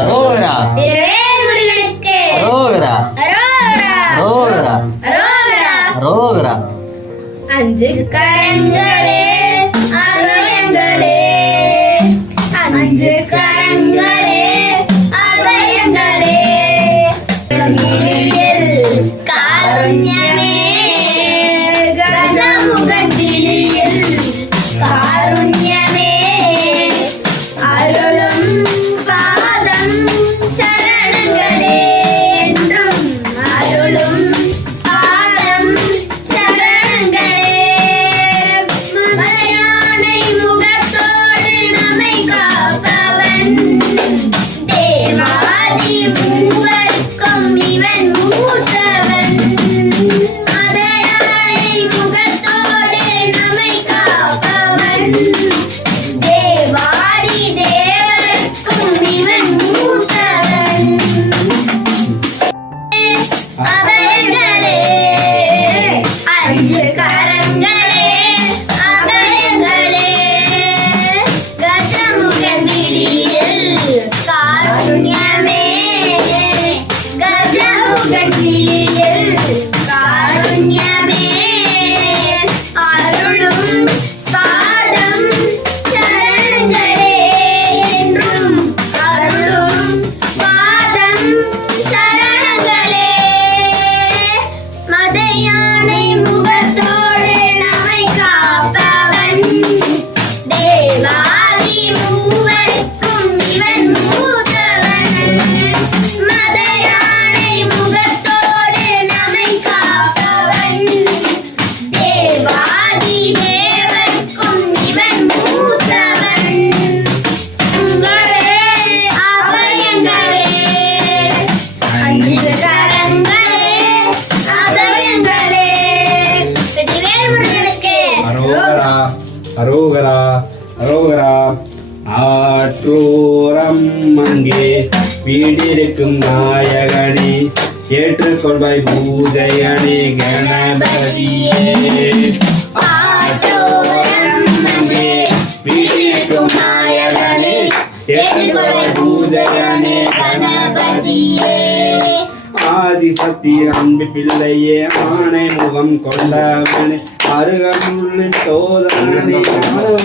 அரோகரா முருகனுக்கு அரோகரா அரோகரா அரோகரா. அஞ்சு கரங்களே அபயங்களே, அஞ்சு கரங்களே அபயங்களே, காருண்யமே கனமுகட்டிலில் காருண்யமே, அருளும் பாதம் சரணங்களே என்றும் அருளும் பாதம் சரணங்களே, மலையானை முகத்தோடு நம்மை காப்பவன், தேவாதி மூவர்க்கும் இவன் மூத்தவன், மலையானை முகத்தோடு நம்மை காப்பவன், தேவாதி தேவர்க்கும் இவன் மூத்தவன். அபயங்களே அஞ்சு கரங்களே அபயங்களே, கஜமுகன் விழியில் காருண்யமே, கஜமுகன் விழியில் காருண்யமே, அருளும் பாதம் சரணங்களே என்றும் அருளும் பாதம் சரணங்களே, மதையானை முகத்தோடு நம்மை காப்பவன், தேவாதி மூவர்க்கும் இவன் மூத்தவன், மதையானை முகத்தோடு நம்மை காப்பவன், தேவாதி தேவர்க்கும் இவன் மூத்தவன். அபயங்களே அஞ்சு கரங்களே அபயங்களே, வெற்றிவேல் முருகனுக்கு அரோகரா அரோகரா அரோகரா. ஆற்றோரம் அங்கே வீடிருக்கும் நாயகனே, ஏற்றுக்கொள்வாய் பூஜையணி கணபதியே. ஆற்றோரம் அங்கே வீற்றிருக்கும் நாயகனே, ஏற்றுக்கொள்வாய் பூஜையணி கணபதியே. ஆதிசக்தி அன்பு பிள்ளையே, ஆணை முகம் கொண்டவனே, அருகமுள்ளின் சோதனை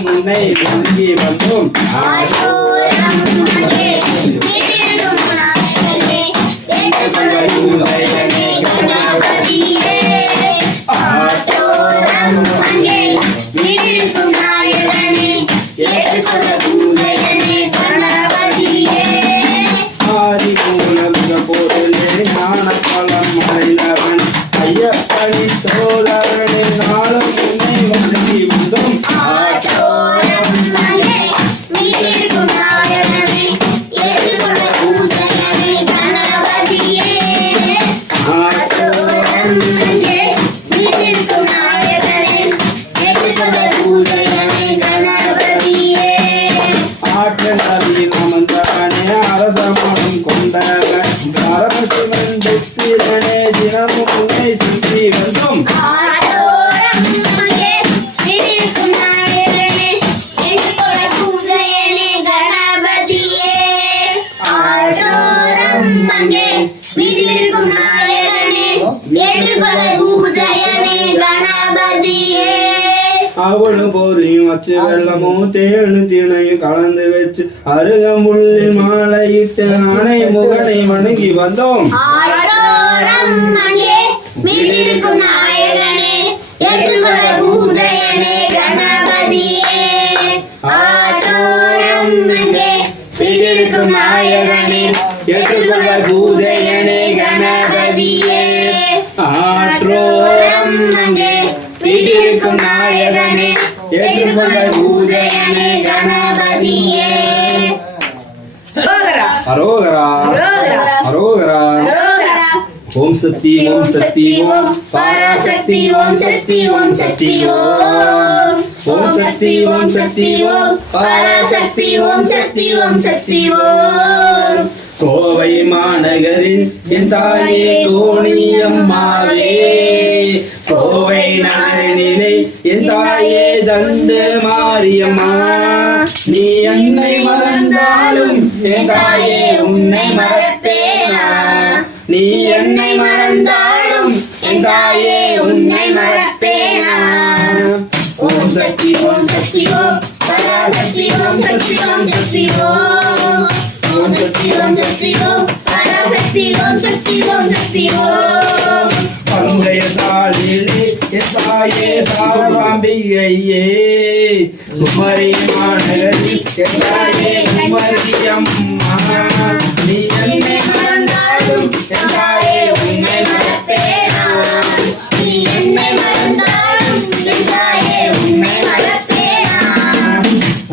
முன்னை வங்கி வந்தோம். ஆற்றோரம் அங்கே வீற்றிருக்கும் நாயகனே, ஏற்றுக்கொள்வாய் பூஜையணி கணபதியே. ஆற்றோரம் அங்கே வீற்றிருக்கும் நாயகனே, ஏற்றுக்கொள்வாய் பூஜையணி கணபதியே. ஆதி மூலமுக பொருளே, ஞானப்பழம் மறைந்தவன், ஐயப்பனி சோதரனே, நாளும் முன்னை வங்கி வந்தோம். ஆற்றோரம் அங்கே வீற்றிருக்கும் நாயகனே, ஏற்றுக்கொள்வாய் பூஜையணி கணபதியே. ஆற்றோரம் அங்கே வீற்றிருக்கும் நாயகனே, ஏற்றுக்கொள்வாய் பூஜையணி கணபதியே. ஆற்றல் அதில் அமர்ந்தவனே, அரசமனம் கொண்டவன், அரசிவன் வெற்றிலனே, தினமும் உன்னை சுற்றி வந்தோம். ஆற்றோரம் அங்கே வீற்றிருக்கும் நாயகனே, ஏற்றுக்கொள்வாய் பூஜையணி கணபதியே. ஆற்றோரம் அங்கே வீற்றிருக்கும் நாயகனே, ஏற்றுக்கொள்வாய் பூஜையணி கணபதியே. அவளும் பொறியும் அச்சு வெள்ளமும் தேனும் திணையும் கலந்து வச்சு, அருகம்புள்ளில் மாலையிட்டு அணை முகனை வணங்கி வந்தோம். ஆற்றோரம் அங்கே வீற்றிருக்கும் நாயகனே, ஏற்றுக்கொள்வாய் பூஜையணி கணபதியே. ஆற்றோரம் அங்கே வீற்றிருக்கும் நாயகனே, ஏற்றுக்கொள்வாய் பூஜையணி கணபதியே. ஆற்றோரம் அங்கே வீற்றிருக்கும் நாயகனே, ஏற்றுக்கொள்வாய் பூஜையணி கணபதியே. அரோகரா அரோகரா. ஓம் சக்தி ஓம் சக்தி ஓம் பராசக்தி ஓம் சக்தி ஓம் சக்தி ஓம். ஓம் சக்தி ஓம் சக்தி ஓம் பராசக்தி ஓம் சக்தி ஓம் சக்தி ஓம். கோவை மாநகரில் என் தாயே கோணியம்மாவே, கோவை நாரினிலே என் தாயே தண்டு மாரியம்மா, நீ என்னை மறந்தாலும் என் தாயே உன்னை மறப்பேனா நீ என்னை மறந்தாலும் என் தாயே உன்னை மறப்பேனா ஓம் சக்தி ஓம் சக்தி ஓம் பராசக்தி ஓம் சக்தி ஓம் சக்தி ஓம் ஓம் சக்தி ஓம் சக்தி ஓம் பராசக்தி ஓம் சக்தி ஓம் சக்தி ஓம் பங்குடைய தாளிலே என் தாயே சாரவாம்பிகையே குமரி மாநகரி என் தாயே குமரியம்மா நீ என்னை மறந்தாலும் என் தாயே உன்னை மறப்பேனா நீ என்னை மறந்தாலும் என் தாயே உன்னை மறப்பேனா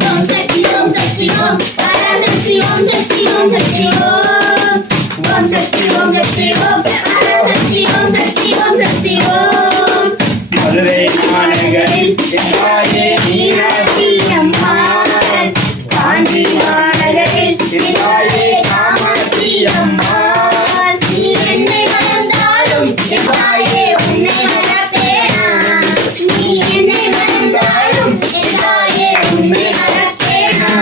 ஓம் சக்தி ஓம் சக்தி ஓம் பராசக்தி ஓம் சக்தி ஓம் சக்தி ஓம் ஓம் சக்தி ஓம் சக்தி ஓம் பராசக்தி ஓம் சக்தி ஓம் சக்தி ஓம் மதுரை மாநகரில் என் தாயே மீனாட்சி அம்மாள் காஞ்சி மாநகரில் என் தாயே காமாட்சி அம்மாள் நீ என்னை மறந்தாலும் என் தாயே உன்னை மறப்பேனா நீ என்னை மறந்தாலும் என் தாயே உன்னை மறப்பேனா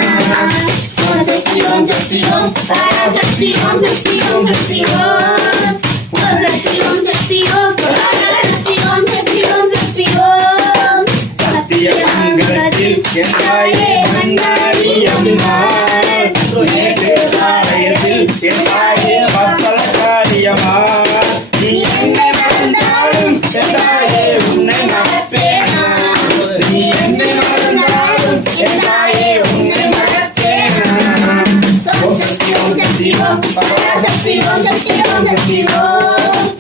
ஓம் சக்தி ஓம் சக்தி ஓம் பராசக்தி ஓம் சக்தி ஓம் சக்தி ஓம் ஓம் சக்தி ஓம் சக்தி ஓம் பராசக்தி ஓம் சக்தி ஓம் சக்தி ஓம் சத்திய மங்கலத்தில் என் தாயே மன்னாரி அம்மாள் நேற்று சாலையில் என் தாயே பப்பளக்காரியம்மா நீ என்னை மறந்தாலும் என் தாயே உன்னை மறப்பேனா நீ என்னை மறந்தாலும் என் தாயே உன்னை மறப்பேனா ஓம் சக்தி ஓம் சக்தி ஓம் பராசக்தி ஓம் சக்தி ஓம் சக்தி ஓம்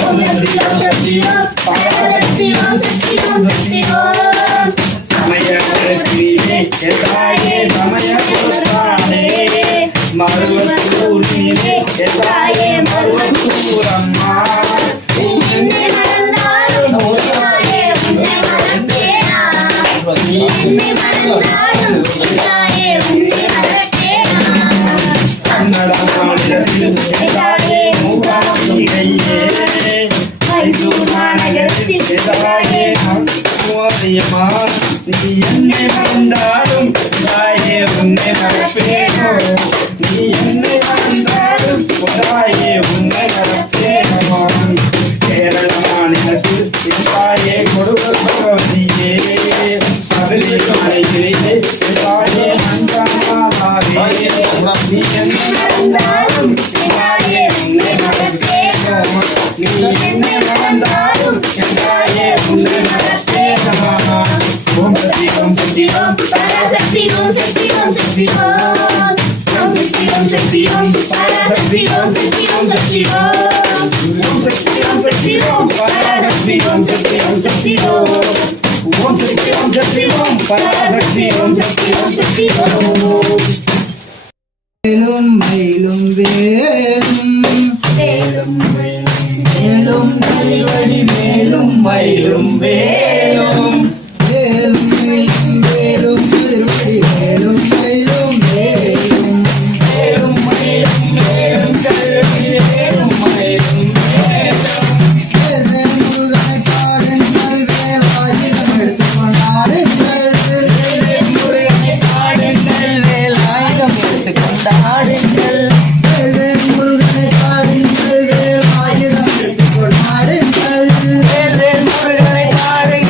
ஓம் சக்தி ஓம் சக்தி ஓம் பராசக்தி ஓம் சக்தி ஓம் சக்தி ஓம் சமயத்திலே என் தாயே சமய கொடுத்தானே மருவத்தூரிலே என் தாயே மருவத்தூரம்மா நீ என்னை மறந்தாலும் என் தாயே உன்னை மறப்பேனா நீ என்னை மறந்தாலும் என் தாயே உன்னை மறப்பேனா கன்னட மாநிலத்தில் என் தாயே மூகாம்பிகையே மைசூர் மாநகரத்தில் என் தாயே மோதியம்மா நீ என்னை மறந்தாலும் தாயே உன்னை மறப்பேனோ நீ என்னை மறந்தாலும் தாயே உன்னை மறப்பேனோ கேரள மாநிலத்தில் என் தாயே கொடுவதியே மதுரை மலையிலே என் தாயே மஞ்சமாதாவே நீ என்னை மறந்தாலும் தாயே உன்னை மறப்பேனோ நீ என்னை மறந்தாலும் தாயே உன்னை மறப்பேனோ ஓம் சக்தி ஓம் சக்தி ஓம் பராசக்தி ஓம் சக்தி ஓம் சக்தி ஓம் ஓம் சக்தி ஓம் சக்தி ஓம் பராசக்தி ஓம் சக்தி ஓம் சக்தி ஓம் ஓம் சக்தி ஓம் சக்தி ஓம் பராசக்தி ஓம் சக்தி ஓம் சக்தி ஓம் ஓம் சக்தி ஓம் சக்தி ஓம் பராசக்தி ஓம் சக்தி ஓம் சக்தி ஓம் வேலும் மயிலும் வேலும் வேலும் வேலும் கல்வடி வேலும் மயிலும் வேலும் வேலும் மயிலும் வேலும் திருவடி வேலும் மயிலும் வேலும் வேலும் மயிலும் வேலும் கல்வடி வேலும் மயிலும் வேலும் வேல் முருகனை காடுங்கள் வேலாயுதம் எடுத்துக் கொண்டாடுங்கள் வேல் முருகனை காடுங்கள் வேலாயுதம் எடுத்துக் கொண்டாடுங்கள் வேல் முருகனை காடுங்கள் வேலாயுதம் எடுத்துக் கொண்டாடுங்கள் வேல் முருகனை காடுங்கள்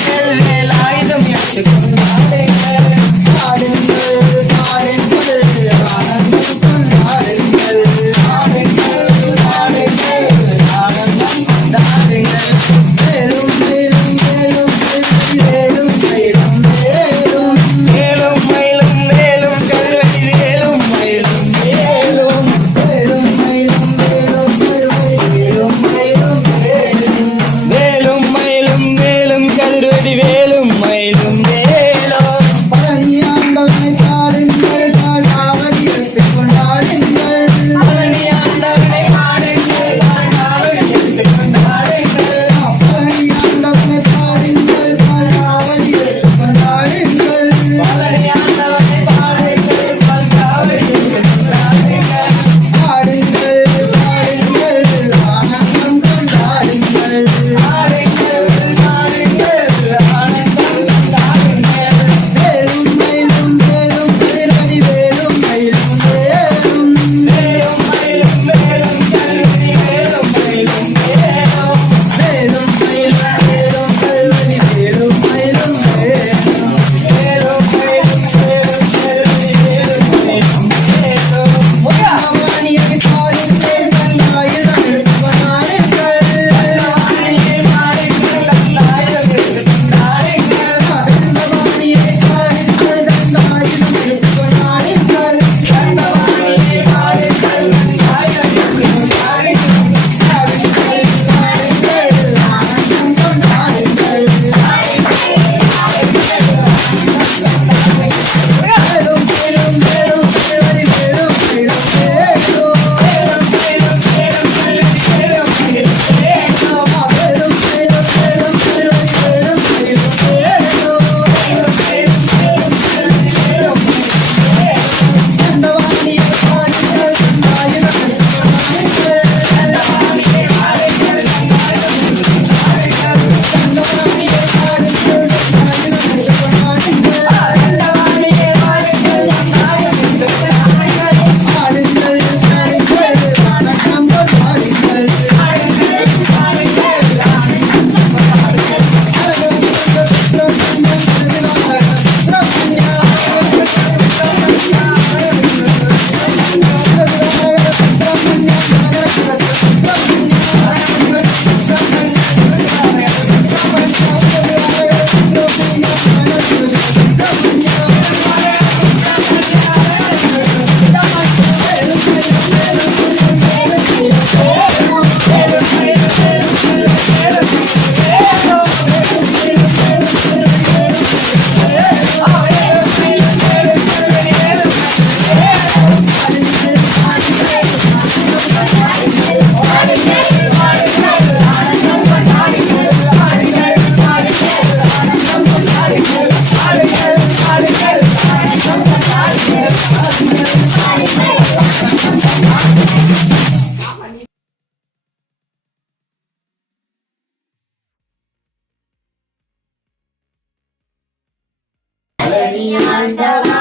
பழனி ஆண்டவா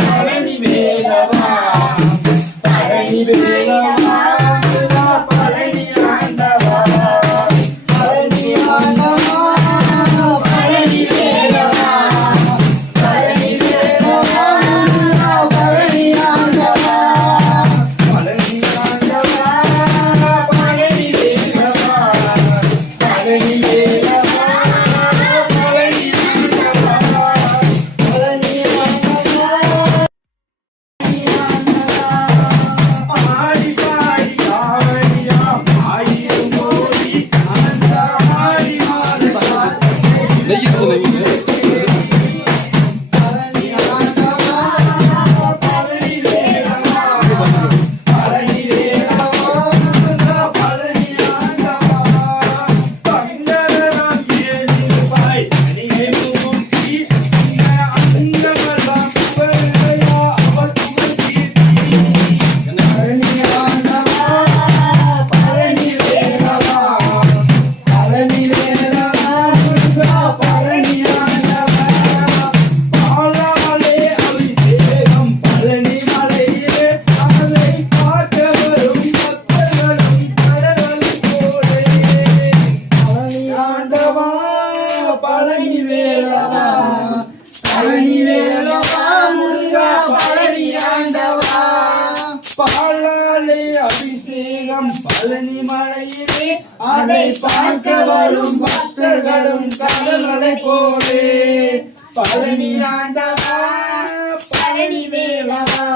பழனி வேலவா பழனி வேலவா பழனி ஆண்டவா பழனி ஆண்டவா பழனி வேலவா பழனி வேலவா பழனி ஆண்டவா பழனி ஆண்டவா பழனி வேலவா பழனி வேலவா பழனி ஆண்டவா பழனி ஆண்டவா பாடி பாடி காவடியாம் ஆயிரம் கோடி அனந்த ஆடி மாதவா பழனி ஆண்டவா பழனி வேலவா பழனி வேலவா பழனி ஆண்டவா பங்கராம் ஏனிபாய் அணியை மூக்கி அந்தமலாம் குவலையா அவள் குமதி பழனி ஆண்டவா பழனி வேலவா பழனி வேலவா பழனி ஆண்டவா பாலாலே அபிஷேகம் பழனி மலையிலே அதை பார்க்க வரும் பக்தர்களும் கடலும் போலே பழனி ஆண்டவா பழனி வேலவா பழனி வேலவா முருகா பழனி ஆண்டவா பாலாலே அபிஷேகம் பழனி மலையிலே அதை பார்க்க வரும் பக்தர்களும் கடலை போலே பழனி ஆண்டவா பழனி வேலவா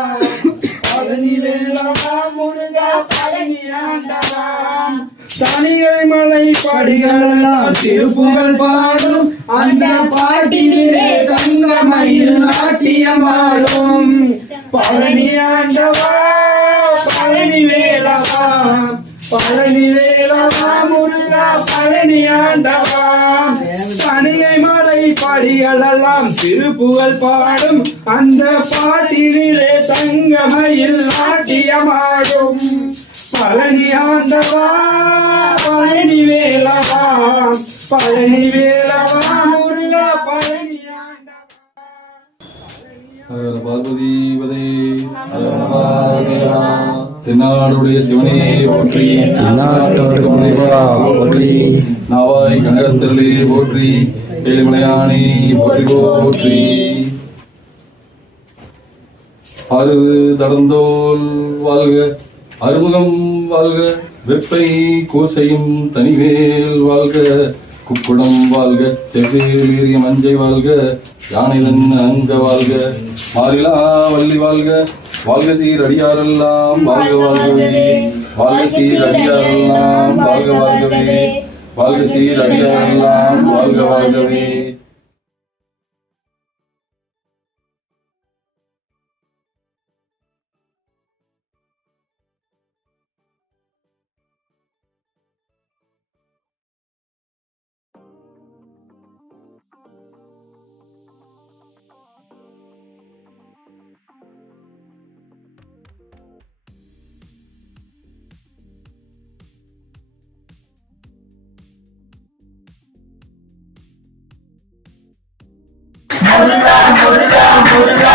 பழனி வேலவா முருகா பழனி ஆண்டவா தனிகை மலை படிகளெல்லாம் திருப்புகழ் பாடும் அந்த பாட்டினிலே தங்கமயில் நாட்டியமாடும் பழனி ஆண்டவா பழனி வேலவா பழனி வேலவா முருகா பழனி ஆண்டவா தனிகை மலை படிகளெல்லாம் திருப்புகழ் பாடும் அந்த பாட்டினிலே தங்கமயில் நாட்டியமாடும் பழனி ஆண்டவா பழனி வேலவா பழனி வேலவா முருகா பழனி ஆண்டவா ஹர பார்வதி பதே ஹர மகாதேவா. தென்னாடுடைய சிவனே போற்றி நாட்டவர்க்கு முனைவா போற்றி நாவாய் கனகத்திரளே போற்றி ஏழுமலையானே போற்றி போற்றி அரு தடந்தோல் வாழ்க அறுமுகம் வாழ்க வெப்பை கூசையும் தனிவேல் வாழ்க குக்குடம் வாழ்க செவ்வேறிய மஞ்சை வாழ்க யானைதன் அங்க வாழ்க மாறிலா வள்ளி வாழ்க வாழ்க சீர் அடியாரெல்லாம் வாழ்க வாழ்கவே வாழ்க சீர் அடியாரெல்லாம் வாழ்க வாழ்கவே வாழ்க சீர் அடியாரெல்லாம் வாழ்க வாழ்கவே. முருகா முருகா முருகா